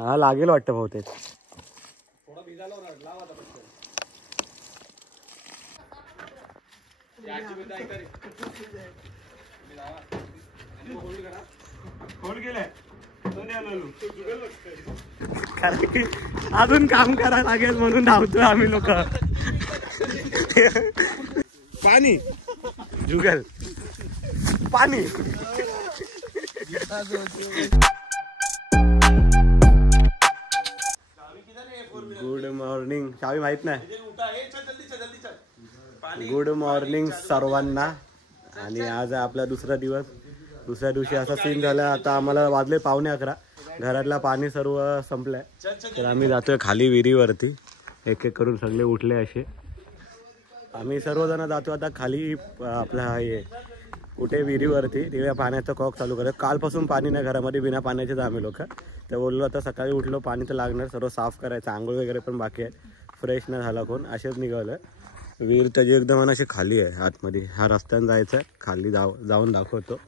हा लागेल वाटतं बहुतेक. अजून काम करायला लागेल म्हणून धावतोय आम्ही लोक. पाणी जुगल पाणी. Good morning. चावी माहित नाही. गुड मॉर्निंग सर्वांना. आणि आज आपला दुसरा दिवस. दुसऱ्या दिवशी असा सीन झाला. आता आम्हाला वाजले 11:15. घरातला पाणी सर्व संपलंय. तर आम्ही जातोय खाली विहिरीवरती. एक एक करून सगळे उठले असे. आम्ही सर्वजण जातो आता खाली. आपला हे कुठे विहिरीवरती. तेव्हा पाण्याचं कॉक चालू करत. कालपासून पाणी नाही घरामध्ये. बिना पाण्याचेच आम्ही लोक. तर बोललो आता सकाळी उठलो पाणी तर लागणार. सर्व साफ करायचं. आंघोळ वगैरे पण बाकी आहे. फ्रेश नाही झाला कोण. असेच निघालं. विहीर त्याची एकदम अशी खाली आहे आतमध्ये. हा रस्त्याने जायचं आहे. खाली जाऊन दाखवतो.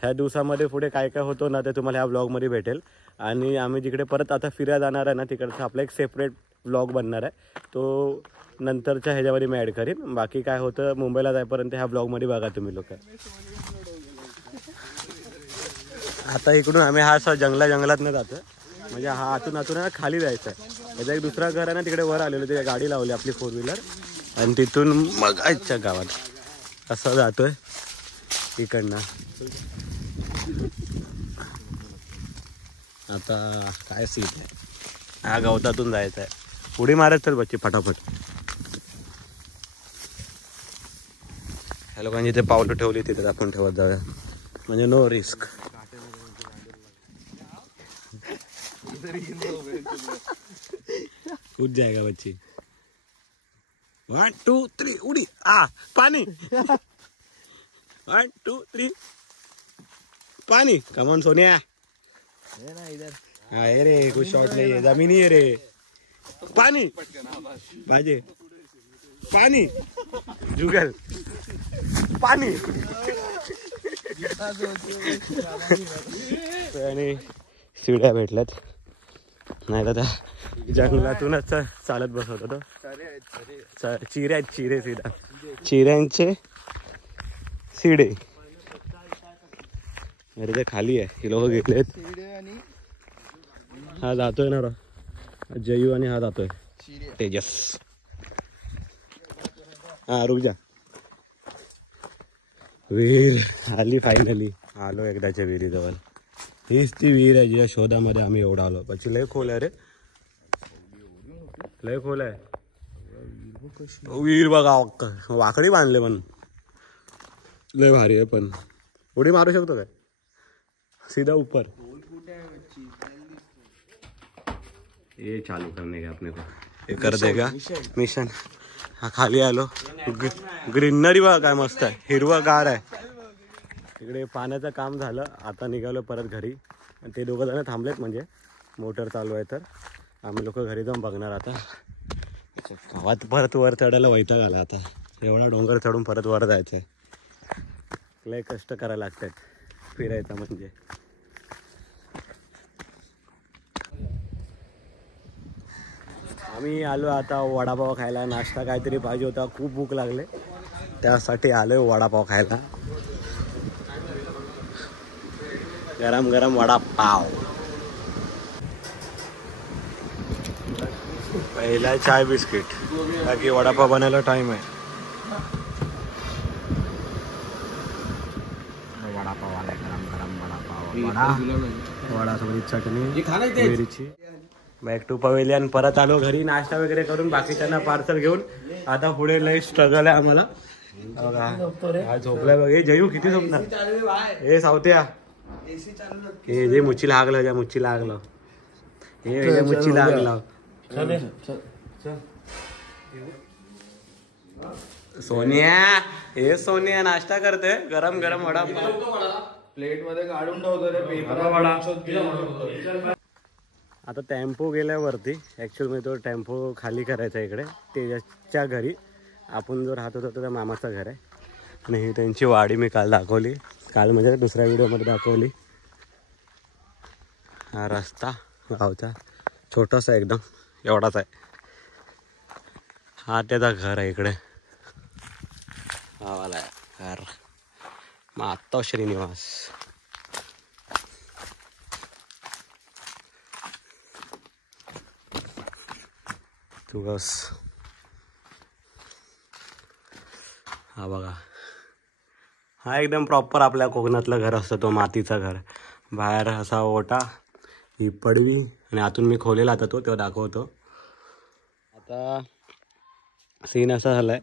ह्या दिवसामध्ये पुढे काय काय होतो ना ते तुम्हाला ह्या ब्लॉगमध्ये भेटेल. आणि आम्ही जिकडे परत आता फिरायला जाणार आहे ना तिकडचा आपला एक सेपरेट ब्लॉग बनणार आहे. तो नंतरच्या ह्याच्यामध्ये मी ॲड करीन. बाकी काय होतं मुंबईला जाईपर्यंत ह्या ब्लॉगमध्ये बघा तुम्ही लोक. आता इकडून आम्ही हा असा जंगलातनं जातो. म्हणजे हा आतून खाली जायचं आहे. त्याचं एक दुसरा घर आहे ना तिकडे वर आलेलं. ते गाडी लावली आपली 4 व्हीलर. आणि तिथून मग आजच्या गावात असं जातोय इकडनं. आता काय सीन आहे. हा गवतातून जायचं आहे. उडी मारत तर बच्ची फटाफट. ह्या लोकांनी जिथे पावलं ठेवली तिथे आपण ठेवत जाऊया. म्हणजे नो रिस्क. कूद जाएगा बच्ची. 1 2 3 उडी. पानी. 1 2 3 पानी. कमॉन सोनिया. हाँ रे कुछ शॉट नहीं है. जमीनी है रे. पानी बाजे. पानी जुगल पानी. आणि शिड्या भेटल्यात. नाही तर त्या जंगलातूनच चालत बसवत होतो. चिरे सीधा चिऱ्यांचे शिडे. अरे ते खाली आहे. हे लोक घेतलेत. हा जातोय ना जयू आणि हा जातोय तेजस. हा रुक जा. विहीर आली फायनली. आलो एकदाच्या विहिरीजवळ. हीच ती विहीर आहे ज्या शोधामध्ये आम्ही एवढा आलो. પછી लय खोल आहे रे. लय खोल आहे विहीर. बघा वाकडी बांधले पण लय भारी आहे. पण उडी मारू शकतो काय सीधा ऊपर. ये चालू करने का अपने को. हे कर देगा मिशन. हा खाली आलो. ग्रीनरी बघा काय मस्त आहे. हिरवा गार आहे. इकडे पाण्याचं काम झालं. आता निघालो परत घरी. आणि ते दोघं जण थांबलेत. म्हणजे मोटर चालू आहे. तर आम्ही लोक घरी जाऊन बघणार. आता गावात परत वर चढायला वैताग आला. आता एवढा डोंगर चढून परत वर जायचं आहे. लय कष्ट करायला लागतात फिरायचं म्हणजे. आम्ही आलो आता वडापाव खायला. नाश्ता काहीतरी पाहिजे होता. खूप भूक लागले त्यासाठी आलो वडापाव खायला. गरम गरम वडापाव. पहिला चाय बिस्किट. बाकी वडापाव बनायला टाइम आहे. वडापाव आला. गरम गरम वडापाव. वडासोबत चटणी मिरची. Back to pavilion. परत आलो घरी नाश्ता वगैरे करून. बाकीच्यांना पार्सल घेऊन. आता पुढे लय स्ट्रगल आहे आम्हाला. झोपलाय बघ. हे जयू किती झोपणार. हे सावत्या. हे जे मुच्चीला आग लाव. ज्या मुच्चीला आग लाव. हे मुच्चीला आग लाव. सोनिया. हे सोनिया नाश्ता करते. गरम गरम वडापाव प्लेट मध्ये काढून ठेवतो रे. पेपर. आता टेम्पो गेल्यावरती ॲक्च्युअली मी तो टेम्पो खाली करायचा इकडे. तेजसच्या घरी. आपण जो राहत होतो त्या मामाचं घर आहे. आणि ही त्यांची वाडी मी काल दाखवली. काल म्हणजे दुसऱ्या व्हिडिओमध्ये दाखवली. हा रस्ता गावचा. छोटासा एकदम एवढाच आहे. हा त्याचा घर आहे इकडे. हा वाला आहे घर माता श्रीनिवास. तुळस. हा बघा हा एकदम प्रॉपर आपल्या कोकणातलं घर असतं तो मातीचा घर. बाहेर असा ओटा, ही पडवी आणि आतून मी खोलेला आता तो दाखवतो. आता सीन असा झालाय,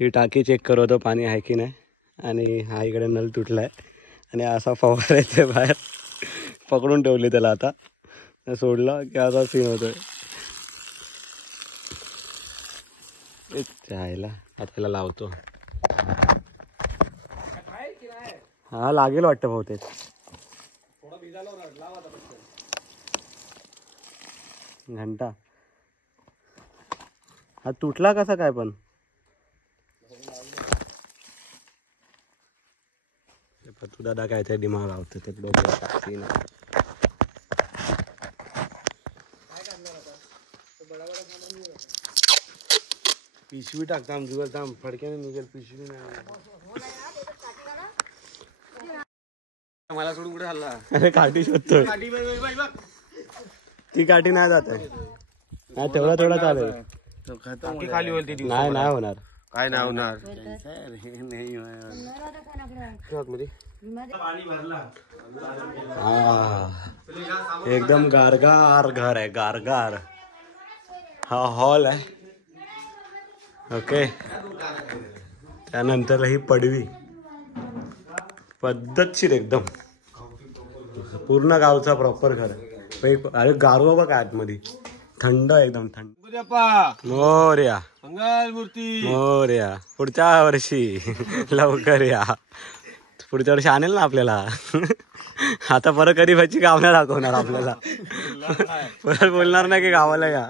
ही टाकी चेक करतो पाणी आहे की नाही. आणि हा इकडे नळ तुटलाय आणि असा फवारा येते बाहेर. पकडून ठेवली त्याला आता, सोडला की असा सीन होतोय. जायला आता त्याला लावतो. हा लागेल वाटतं बहुतेक. घंटा हा तुटला कसा काय पण. तू दादा काय ते दिमाग लावतो ते डोक्याला. पिशवी टाकता आमची थांब, फडक्याने निघेल पिशवी नाही. मला सोडून कुठे हल्ला. अरे काठी शोधतोय. ती काठी नाही जात आहे. नाही तेवढा चालेल. खाली होईल ती. नाही होणार. काय नाही होणार. एकदम गारगार घर आहे, गारगार. हा हॉल आहे. ओके. त्यानंतर ही पडवी पद्धतशीर एकदम पूर्ण गावचा प्रॉपर घर आहे. अरे गारवा बघा आतमध्ये, थंड एकदम थंड. मोरया मोरया. पुढच्या वर्षी लवकर या. पुढच्या वर्षी आणेल ना आपल्याला. आता परत गरीबाची गाव नाही दाखवणार आपल्याला. परत बोलणार नाही की गावाला या.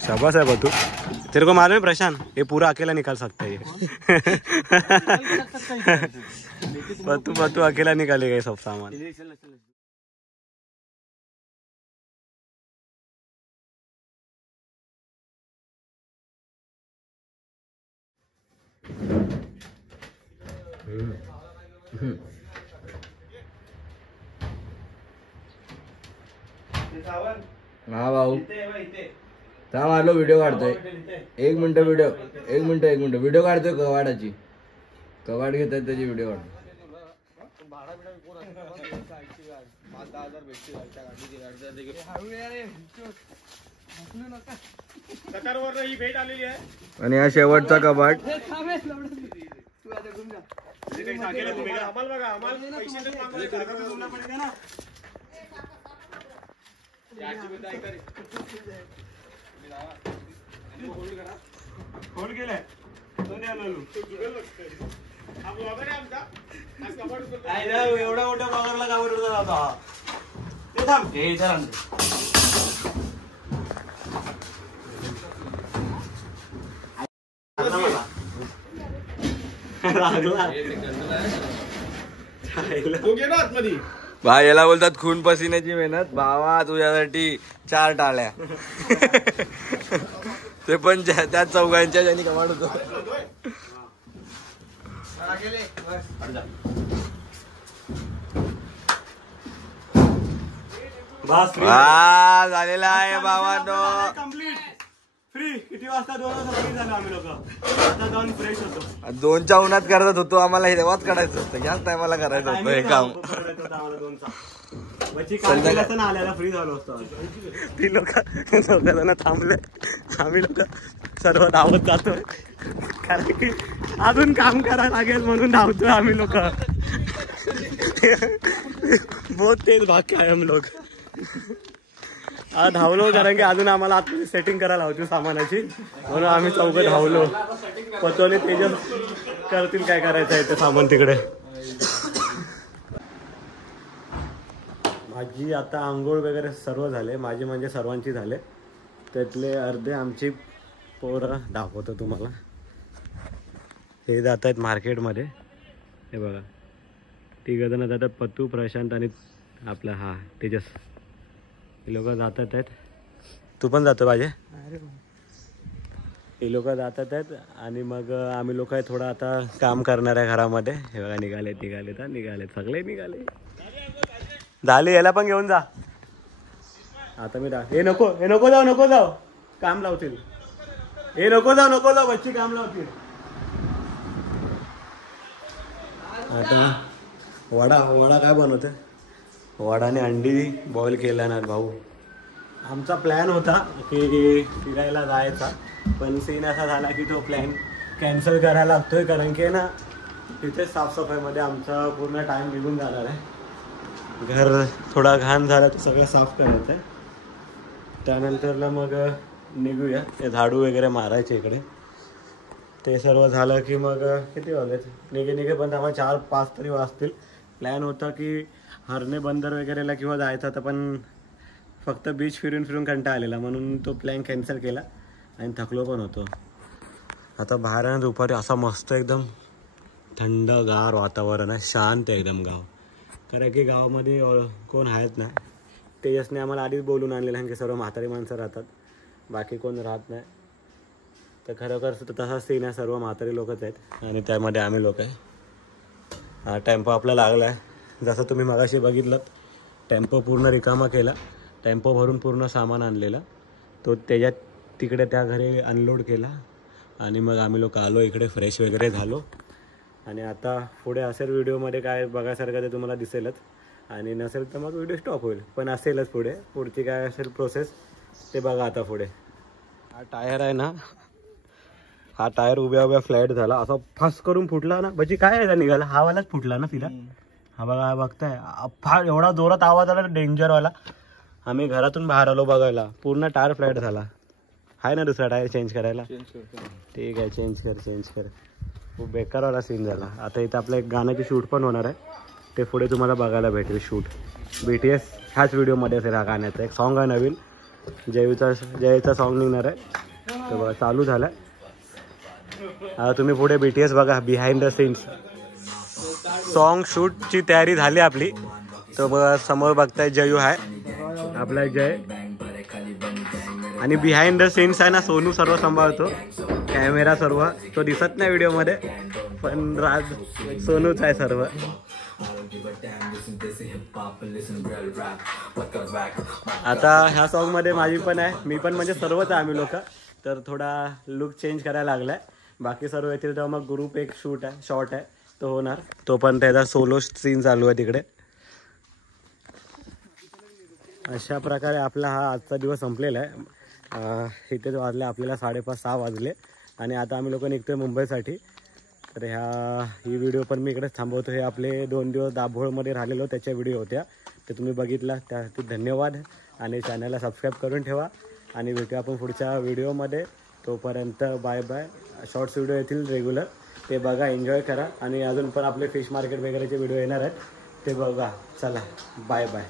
शाबाश है बतू. तेरे को मालूम है प्रशांत, ये पूरा अकेला निकाल सकता है ये. बतू अकेला निकालेगा ये सब सामान. हा भाऊ थांब आलो, व्हिडिओ काढतोय. एक मिनिट व्हिडिओ काढतोय. कवाड घेतात त्याची व्हिडिओ काढतो. आणि हा शेवटचा कपाट. एवढा मोठ्या ब्लॉगरला गावात होता. ते थांब हे इथं भाई याला बोलतात खून पसिन्याची मेहनत. भावा तुझ्यासाठी 4 टाळ्या. ते पण त्या चौघांच्या ज्यांनी कमाड होतो. झालेला आहे भावांनो. Complete free. किती वाजता 2 वाजता फ्री झालो आम्ही लोक. आता जाऊन फ्रेश होतो. 2च्या उन्हात करत होतो. आम्हाला तेव्हाच काढायचं होतं. याच टायमाला करायचं होतं हे काम. फ्री झालो असतो. ती लोक जण थांबले. आम्ही लोक सर्व धावत जातोय, कारण की अजून काम करायला लागेल म्हणून धावतोय आम्ही लोक. बहुत तेज भाग आहे हम लोग. धावलो कारण की अजून आम्हाला आतमध्ये सेटिंग करायला होती सामानाची, म्हणून आम्ही चौघं धावलो. पतोले तेजस करतील काय करायचं आहे ते सामान तिकडे. माझी आता आंघोळ वगैरे सर्व झाले. माझी म्हणजे सर्वांची झाले. त्यातले अर्धे आमची पोरं दाखवतो तुम्हाला. हे जात आहेत मार्केटमध्ये. हे बघा तिघजणं जातात, पत्तू, प्रशांत आणि आपला हा तेजस. हे लोक जातात आहेत. तू पण जातो पाहिजे. हे लोक जातात आहेत आणि मग आम्ही लोक थोडं आता काम करणार आहे घरामध्ये. हे बघा निघाले सगळे निघाले. झाले, याला पण घेऊन जा. आता मी हे नको जाऊ काम लावतील. हे नको जाऊ बच्ची काम लावतील. आता वडा काय बनवते? वडाने अंडी बॉईल केला ना भाऊ. आमचा प्लॅन होता की फिरायला जायचा, पण सीन असा झाला की तो प्लॅन कॅन्सल करायला लागतोय, कारण की ना तिथे साफसफाईमध्ये आमचा पूर्ण टाइम निघून जाणार आहे. घर थोडा घाण झाला तर सगळं साफ करत आहे. त्यानंतरला मग निघूया. ते झाडू वगैरे मारायचे इकडे. ते सर्व झालं की मग किती वाजले निघे पण आम्हाला 4-5 तरी वाजतील. प्लॅन होता की हरणे बंदर वगैरेला किंवा जायचा होता, पण फक्त बीच फिरून कंटाळा आलेला म्हणून तो प्लॅन कॅन्सल केला आणि थकलो पण होतो. आता बाहेर आहे दुपारी असा मस्त एकदम थंडगार वातावरण आहे, शांत आहे एकदम गाव. कारण की गावामध्ये कोण आहेत ना. तेजसने आम्हाला आधीच बोलून आणलेलं आहे की सर्व म्हातारी माणसं राहतात, बाकी कोण राहत नाही. तर खरोखर तसा सीन आहे, सर्व म्हातारी लोकच आहेत आणि त्यामध्ये आम्ही लोक आहे. हा टेम्पो आपला लागला आहे. जसं तुम्ही मगाशी बघितलं, टेम्पो पूर्ण रिकामा केला. टेम्पो भरून पूर्ण सामान आणलेलं, तो त्याच्यात तिकडे त्या घरी अनलोड केला आणि मग आम्ही लोक आलो इकडे, फ्रेश वगैरे झालो. आणि आता पुढे असेल व्हिडिओमध्ये काय बघायसारखं ते तुम्हाला दिसेलच, आणि नसेल तर मग व्हिडिओ स्टॉप होईल. पण असेलच पुढची काय असेल प्रोसेस ते बघा आता पुढे. हा टायर आहे ना, हा टायर उभ्या फ्लॅट झाला, असा फास करून फुटला ना. म्हणजे काय आहे निघाला, हा वालाच फुटला ना तिला. हा बघा, हा बघताय फार एवढा जोरात आवाज आला डेंजरवाला. आम्ही घरातून बाहेर आलो बघायला, पूर्ण टायर फ्लॅट झाला. आहे ना दुसरा टायर चेंज करायला? ठीक आहे, चेंज कर. खूप बेकारवाला सीन झाला. आता इथं आपलं एक गाण्याची शूट पण होणार आहे, ते पुढे तुम्हाला बघायला भेटेल शूट. BTS ह्याच व्हिडिओमध्ये असेल. हा गाण्याचा एक सॉन्ग आहे नवीन, जयचा सॉन्ग निघणार आहे. तर बघा चालू झालं आहे. आता तुम्ही पुढे BTS बघा, बिहाइंड द सीन्स सॉन्ग शूटची तयारी झाली आपली. तर बघा समोर बघताय जयू आहे आपला, जय. आणि बिहाइंड द सीन्स आहे ना, सोनू सर्व सांभाळतो, कॅमेरा सर्व. तो दिसत नाही व्हिडिओमध्ये, पण राज सोनूच आहे सर्व. आता ह्या सॉन्गमध्ये माझी पण आहे, मी पण, म्हणजे सर्वच आहे आम्ही लोक. तर थोडा लुक चेंज करायला लागला आहे. बाकी सर्व येतील तेव्हा मग ग्रुप एक शॉर्ट आहे तो होणार. तो पण त्याचा सोलो सीन चालू आहे तिकडे. अशा प्रकारे आपला हा आजचा दिवस संपलेला आहे. इथेच वाजले आपल्याला 5:30-6 वाजले आणि आता आम्ही लोक निघतोय मुंबईसाठी. तर ही व्हिडिओ पण मी इकडेच थांबवतो. हे आपले 2 दिवस दाभोळमध्ये राहिलेलो त्याच्या व्हिडिओ होत्या, ते तुम्ही बघितला, त्यासाठी धन्यवाद. आणि चॅनलला सबस्क्राईब करून ठेवा आणि भेटूया आपण पुढच्या व्हिडिओमध्ये. तोपर्यंत बाय बाय. शॉर्ट्स व्हिडिओ येतील रेग्युलर, ते बघा, एन्जॉय करा. आणि अजून पण आपले फिश मार्केट वगैरेचे व्हिडिओ येणार आहेत, ते बघा. चला बाय बाय.